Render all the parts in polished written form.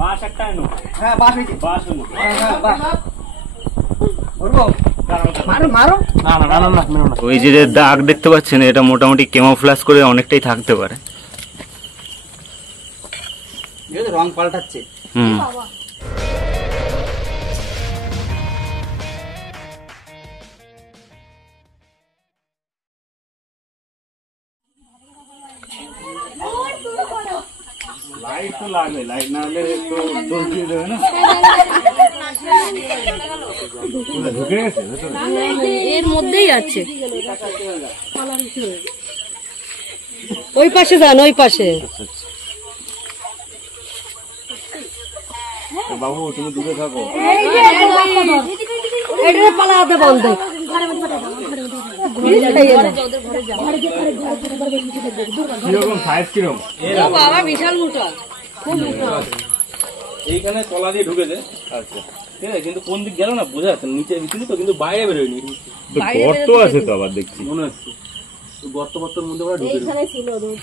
বাস একটা এনো। হ্যাঁ বাস হইছে। বাস এনো। হ্যাঁ বাস। ধরবো? মারো মারো। না না না না মেরো না। ওই যে দাগ দেখতে পাচ্ছেন, এটা মোটামুটি ক্যামোফ্লাজ করে অনেকটাই থাকতে পারে। রং পাল্টাচ্ছে। হুম। লাইট তো লাগবে, লাইট না হলে তো দোষ দিয়ে দেবে না। ঢুকে গেছে এর মধ্যেই আছে। ওই পাশে যান, ওই পাশে। বাবু তুমি দূরে থাকো। এটা পালাতে বন্ধ। কিরকম সাইজ কিরকম? বাবা বিশাল মোটা, খুব মোটা। এইখানে তলা দিয়ে ঢুকেছে। আচ্ছা ঠিক আছে, কিন্তু কোন দিক গেল না বোঝা যাচ্ছে না। নিচে ভিতরে তো, কিন্তু বাইরে বেরোয়নি। গর্ত আছে তো আবার দেখছি মনে হচ্ছে গর্ত গর্তের মধ্যে ওরা ঢুকে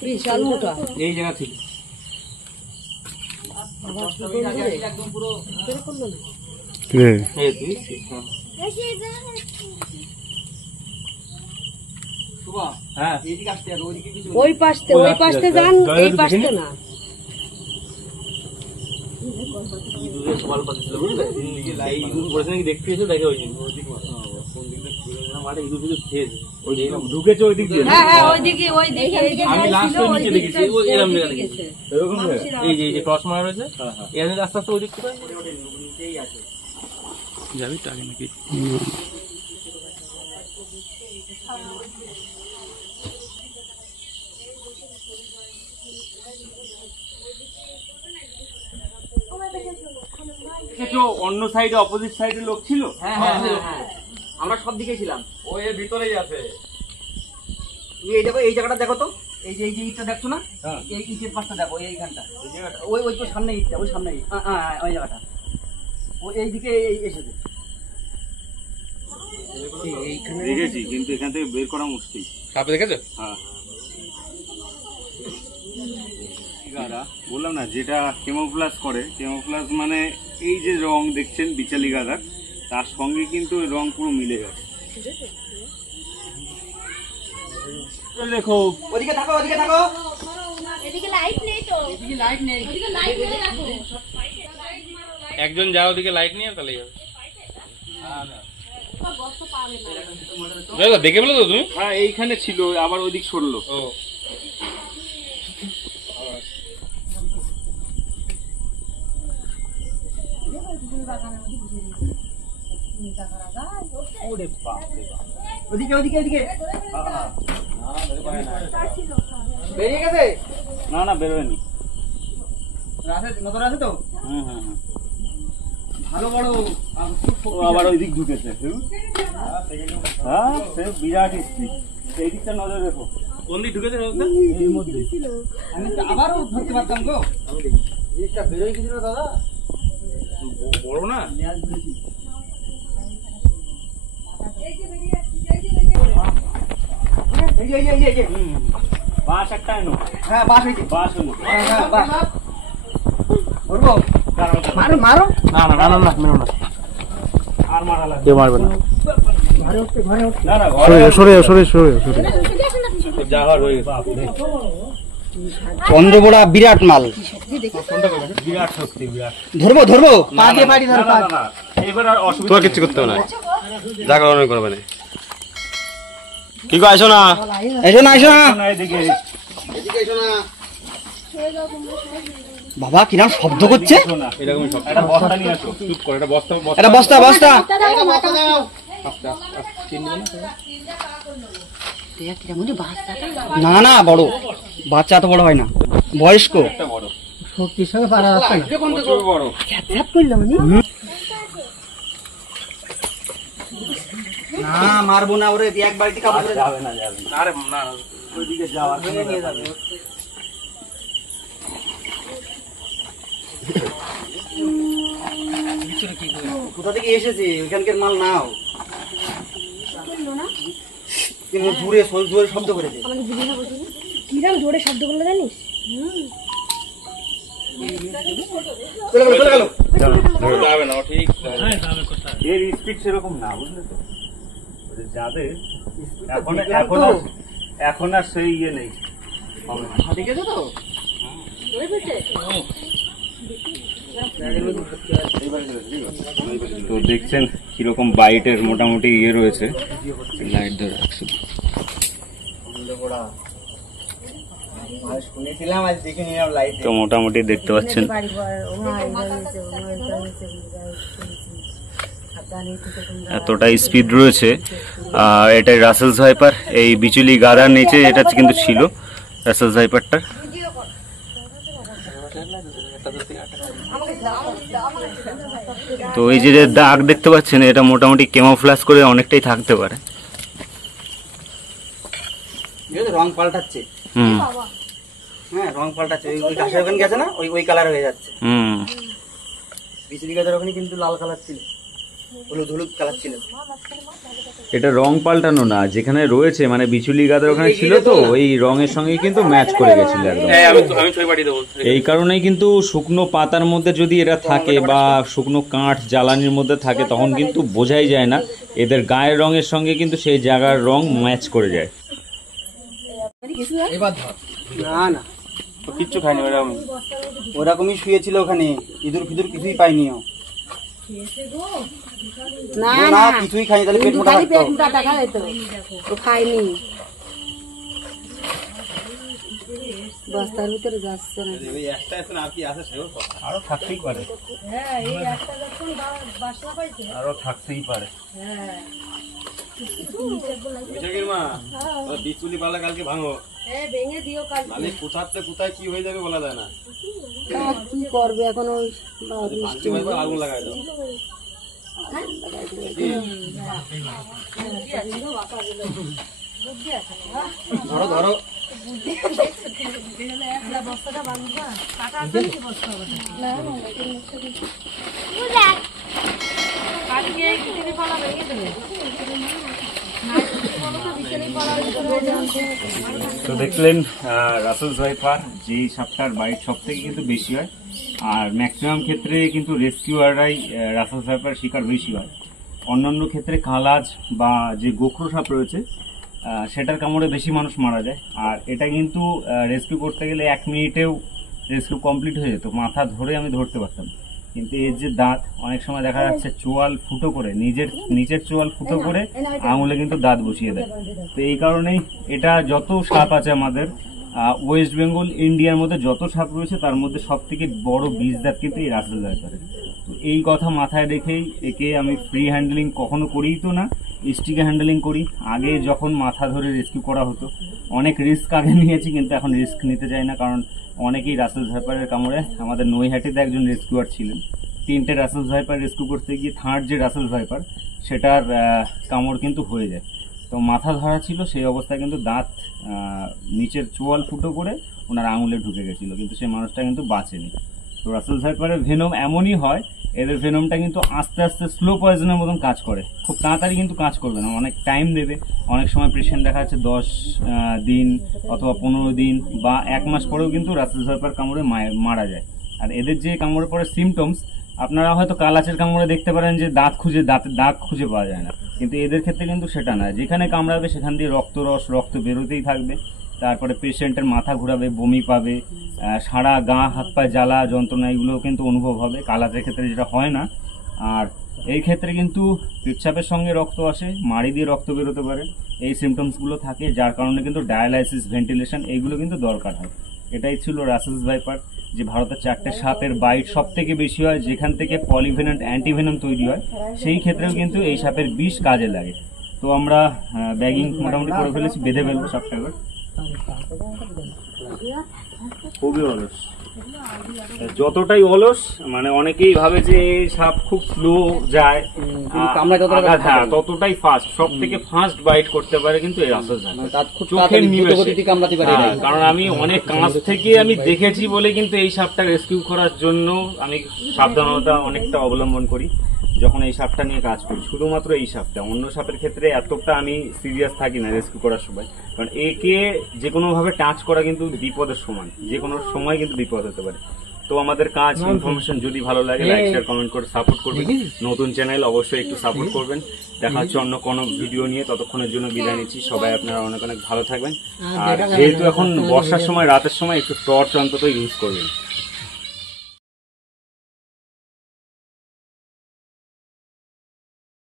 বিশাল মোটা। এই জায়গা ছিল। হ্যাঁ এইদিকে আসতে আর ওইদিকে কিছু। ওই পাশতে যান, এই পাশতে না। সকাল পাচ্ছিল বুঝলে, এই ইঁদুর পড়েছে নাকি দেখতে এসে দেখে হয়েছে মাঠে ইঁদুর ফিদুর খেয়েছে। ওই যে ঢুকেছে ওই দিক দিয়ে। হ্যাঁ হ্যাঁ ওইদিকে ওইদিকে আমি লাস্ট নিচে দেখেছি, ওই এরকম জায়গা দেখেছি। এরকম এই যে এই যে ক্রস মারা রয়েছে, এর আস্তে আস্তে ওই দিক থেকে যাবি তো আগে নাকি? অন্য সাইডে অপোজিট সাইডে লোক ছিল। হ্যাঁ হ্যাঁ হ্যাঁ আমরা সব দিকেই ছিলাম। ওই এর ভিতরেই আছে। তুমি এই দেখো, এই জায়গাটা দেখো তো। এই যে ইটটা দেখছো না, এই ইটের পাশটা দেখো, এইখানটা, এই জায়গাটা, ওই ওই তো সামনে ইটটা, ওই সামনে ওই জায়গাটা, ওই এইদিকে এসেছে। দেখেছি, কিন্তু এখান থেকে বের করা মুশকিল। সাপে দেখেছো? হ্যাঁ বললাম না, যেটা কেমোফ্লাজ করে, কেমোফ্লাজ মানে এই যে রং দেখছেন বিচালি গাদার, তার সঙ্গে কিন্তু ওই রং পুরো মিলে গেছে। দেখো ওদিকে থাকো, ওদিকে থাকো। এদিকে লাইট নেই তো। এদিকে লাইট নেই। এদিকে লাইট মেরে রাখো। একজন যাও ওদিকে লাইট নিয়ে, তাহলে যাবে। দেখে বলো তো তুমি? হ্যাঁ এইখানে ছিল, আবার ওইদিক সরলো। ও ওদিকে ওদিকে ওদিকে বেরিয়ে গেছে। না না বেরোয়নি। নজর আছে তো। হ্যাঁ হ্যাঁ হ্যাঁ, ভালো বড়। ও আবার ওই দিক ঢুকেছে। হ্যাঁ সে বিরাট স্পিড। সেই দিকটা নজর রেখো। কোন দিক ঢুকেছে? এর মধ্যে আমি তো আবারও ধরতে পারতাম গো। জিনিসটা বেরোয় কিছু না দাদা, বড় না। বাস একটা এনো। হ্যাঁ বাস হইছে। বাস এনো। হ্যাঁ হ্যাঁ বাস। ধরবো? মারো মারো। না না না না মেরো না। আর মারা লাগবে। কেউ মারবে না। ঘরে উঠতে ঘরে উঠতে। না না ঘরে সরে যা হওয়ার হয়ে গেছে। চন্দ্রবোড়া বিরাট মাল। বিরাট সত্যি বিরাট। ধরবো ধরবো, পা দিয়ে পাড়ি ধরো। না না না, এবার আর অসুবিধা তোমার কিচ্ছু করতে হবে না, যা করার করবে না। কি গো আসো না? এসো না এসো না। না, এদিকে এদিকে এসো না। বাবা কিরম শব্দ করছে। এসো না। এরকমই সব। একটা বস্তা নিয়ে আসো। চুপ করে, এটা বস্তা এটা বস্তা বস্তা। না না বড় বাচ্চা, এত বড় হয় না, বয়স্ক। একটা বড়। শক্তির সঙ্গে পারা যাচ্ছে না। প্রচুর বড়। ঝাপ করলো মানে। না মারবো না ওরে, এক বাড়িতে কাপড় ধরে যাবে। যাবে না যাবে না। আরে না, ওইদিকে যাওয়ার ভেঙে নিয়ে যাবে। কোথা থেকে এসেছে? ওইখানকার মাল নাও। জোরে জোরে শব্দ করেছে। কিরম জোরে শব্দ করলো জানিস? চলে গেল যাবে না ও ঠিক এর স্পিড সেরকম না, বুঝলে তো? ওই যে যাদের এখন আর সেই ইয়ে নেই, হবে না। ঠিক আছে তো তো দেখছেন কিরকম বাইটের মোটামুটি ইয়ে রয়েছে। লাইট ধরে রাখছি। শুনেছিলাম আজ দেখে নিলাম লাইট। তো মোটামুটি দেখতে পাচ্ছেন এতটা স্পিড রয়েছে। এটাই রাসেলস ভাইপার। এই বিচুলি গাদার নিচে এটা কিন্তু ছিল রাসেলস ভাইপারটার। তো এই যে দাগ দেখতে পাচ্ছেন এটা মোটামুটি কেমোফ্লাস করে অনেকটাই থাকতে পারে। রং পাল্টাচ্ছে। হ্যাঁ রং পাল্টাচ্ছে। ওই ঘাসের ওখানে গেছে না, ওই কালার হয়ে যাচ্ছে। বিচুলি গাছের ওখানে কিন্তু লাল কালার ছিল, হলুদ হলুদ কালার ছিল। এটা রং পাল্টানো না, যেখানে রয়েছে মানে বিচুলি গাদার ওখানে ছিল তো ওই রঙের সঙ্গে কিন্তু ম্যাচ করে গেছিল একদম। আমি ছবি পাঠিয়ে দেবো। এই কারণেই কিন্তু শুকনো পাতার মধ্যে যদি এরা থাকে বা শুকনো কাঠ জ্বালানির মধ্যে থাকে তখন কিন্তু বোঝাই যায় না, এদের গায়ের রঙের সঙ্গে কিন্তু সেই জায়গার রং ম্যাচ করে যায়। এবার ধর। না না কিচ্ছু খাইনি ম্যাডাম, ওরকমই শুয়েছিল ওখানে, ইঁদুর ফিদুর কিছুই পাইনি ও। না না না কিছুই খাইনি, তাহলে পেট মোটা খালি পেট থাকতো। মোটা দেখা যেত, ও খায়নি। বস্তার ভিতরে যাচ্ছে না। একটা আছে না, আর কি আছে সেও কথা। আরো থাকতেই পারে, আরো থাকতেই পারে। বিশাখের মা বিচুলি পালা কালকে ভাঙো, মানে কোথায় কি হয়ে যাবে বলা যায় না। কি করবে এখন? ওই ভাঙতে পারবে, আগুন লাগাই দাও। ধরো ধরো। তো দেখলেন রাসেলস ভাইপার যে সাপটার বাইট সব থেকে কিন্তু বেশি হয়, আর ম্যাক্সিমাম ক্ষেত্রে কিন্তু রেস্কিউয়াররাই রাসেলস ভাইপার শিকার বেশি হয়। অন্যান্য ক্ষেত্রে কালাজ বা যে গোখরো সাপ রয়েছে সেটার কামড়ে বেশি মানুষ মারা যায়। আর এটা কিন্তু রেস্কিউ করতে গেলে 1 মিনিটেও রেস্কিউ কমপ্লিট হয়ে যেত, মাথা ধরে আমি ধরতে পারতাম। কিন্তু এর যে দাঁত অনেক সময় দেখা যাচ্ছে চোয়াল ফুটো করে, নিচের চোয়াল ফুটো করে আঙুলে কিন্তু দাঁত বসিয়ে দেয়। তো এই কারণেই এটা যত সাপ আছে আমাদের ওয়েস্ট বেঙ্গল ইন্ডিয়ার মধ্যে যত সাপ রয়েছে তার মধ্যে সব থেকে বড় বিষ দাঁত কিন্তু এই রাসেলস ভাইপারের। তো এই কথা মাথায় রেখেই একে আমি ফ্রি হ্যান্ডলিং কখনো করিই তো না, স্টিকে হ্যান্ডলিং করি। আগে যখন মাথা ধরে রেস্কিউ করা হতো অনেক রিস্ক আগে নিয়েছি, কিন্তু এখন রিস্ক নিতে চাই না, কারণ অনেকেই রাসেলস ভাইপারের কামড়ে। আমাদের নৈহাটিতে একজন রেস্কিউয়ার ছিলেন, 3টে রাসেলস ভাইপার রেস্কিউ করতে গিয়ে থার্ড যে রাসেলস ভাইপার সেটার কামড় কিন্তু হয়ে যায়। তো মাথা ধরা ছিল, সেই অবস্থায় কিন্তু দাঁত নিচের চোয়াল ফুটো করে ওনার আঙুলে ঢুকে গেছিল, কিন্তু সেই মানুষটা কিন্তু বাঁচেনি। তো রাসেলস ভাইপারের ভেনম এমনই হয়, এদের ভেনমটা কিন্তু আস্তে আস্তে স্লো পয়জনের মতন কাজ করে, খুব তাড়াতাড়ি কিন্তু কাজ করবে না, অনেক টাইম দেবে। অনেক সময় পেশেন্ট দেখা যাচ্ছে 10 দিন অথবা 15 দিন বা 1 মাস পরেও কিন্তু রাসেলস ভাইপার কামড়ে মারা যায়। আর এদের যে কামড়ে পড়ে সিমটমস আপনারা হয়তো কালাচের কামড়ে দেখতে পারেন যে দাঁতের দাগ খুঁজে পাওয়া যায় না, কিন্তু এদের ক্ষেত্রে কিন্তু সেটা না। যেখানে কামড়াবে সেখান দিয়ে রক্ত বেরোতেই থাকবে, তারপরে পেশেন্টের মাথা ঘোরাবে, বমি পাবে, সারা গা হাত পায়ে জ্বালা যন্ত্রণা এগুলোও কিন্তু অনুভব হবে। কালাচের ক্ষেত্রে যেটা হয় না। আর এই ক্ষেত্রে কিন্তু পেচ্ছাপের সঙ্গে রক্ত আসে, মাড়ি দিয়ে রক্ত বেরোতে পারে, এই সিমটমসগুলো থাকে, যার কারণে কিন্তু ডায়ালাইসিস, ভেন্টিলেশন এইগুলো কিন্তু দরকার হয়। এটাই ছিল রাসেলস ভাইপার, যে ভারতের 4টে সাপের বাইট সব থেকে বেশি হয়, যেখান থেকে পলিভেনম অ্যান্টিভেনম তৈরি হয়, সেই ক্ষেত্রেও কিন্তু এই সাপের বিষ কাজে লাগে। তো আমরা ব্যাগিং মোটামুটি করে ফেলেছি, বেঁধে ফেলবো সাপটা এবার। খুবই অলস, যতটাই অলস, মানে অনেকেই ভাবে যে এই সাপ খুব স্লো যায়, ততটাই ফাস্ট। সব থেকে ফাস্ট বাইট করতে পারে কিন্তু এই রাসেলস চোখের নিমেষে। কারণ আমি অনেক কাছ থেকে আমি দেখেছি বলে কিন্তু এই সাপটা রেস্কিউ করার জন্য আমি সাবধানতা অনেকটা অবলম্বন করি যখন এই সাপটা নিয়ে কাজ করি। শুধুমাত্র এই সাপটা, অন্য সাপের ক্ষেত্রে এতটা আমি সিরিয়াস থাকি না রেস্কিউ করার সময়, কারণ একে যে কোনো ভাবে টাচ করা কিন্তু বিপদের সমান, যে কোনো সময় কিন্তু বিপদ হতে পারে। তো আমাদের কাজ ইনফরমেশন যদি ভালো লাগে লাইক শেয়ার কমেন্ট করে সাপোর্ট করবেন। নতুন চ্যানেল অবশ্যই একটু সাপোর্ট করবেন। দেখা হচ্ছে অন্য কোনো ভিডিও নিয়ে, ততক্ষণের জন্য বিদায় নিচ্ছি। সবাই আপনারা অনেক অনেক ভালো থাকবেন। আর যেহেতু এখন বর্ষার সময় রাতের সময় একটু টর্চ অন্তত ইউজ করবেন।